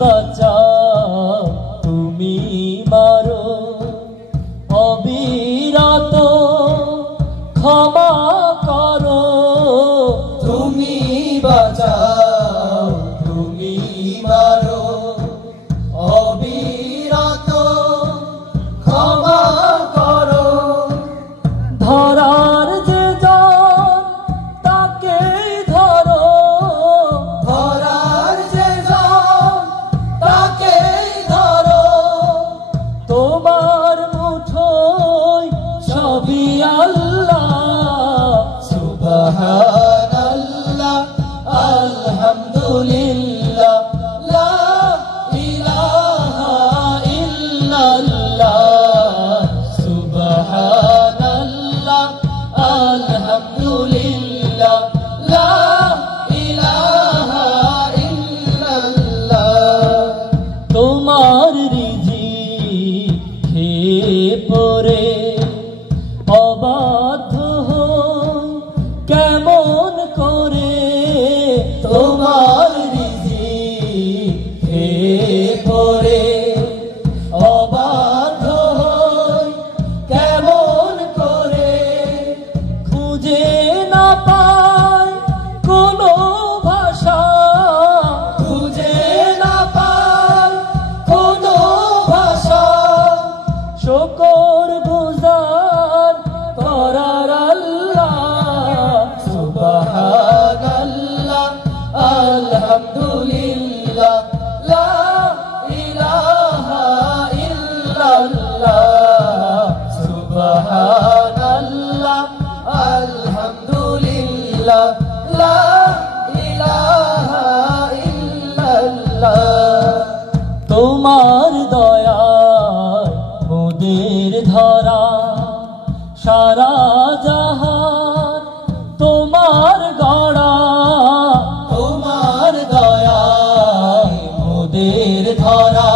বাঁচাও তুমি মারো অবিরত ক্ষমা করো তুমি বাঁচাও তুমি মারো অবিরত ক্ষমা করো ধরার যে জন তাকে ধরো ধরার যে জন তাকে ধরো তোমার মুঠোয় সবই আল্লাহ সুবহানাল্লাহ আলহামদুলিল্লাহ লা ইলাহা ইল্লাল্লাহ সুবহানাল্লাহ আলহামদুলিল্লাহ লা ইলাহা ইল্লাল্লাহ তোমার রিজিক খেয়ে পরে অবাধ্য হই কেমন করে তোমার রিজিক খেয়ে পরে অবাধ্য হই কেমন করে খুঁজে না পাই কোনো ভাষা খুঁজে না পাই কোনো ভাষা শুকর গুজার করার আল্লাহ সুবহানাল্লাহ আলহামদুলিল্লাহ লা ইলাহা ইল্লাল্লাহ সুবহানাল্লাহ আলহামদুলিল্লাহ লা ইলাহা ইল্লাল্লাহ তোমার দয়ায় মোদের ধরা সারা জাহান তোমার গড়া তোমার দয়ায় মোদের ধরা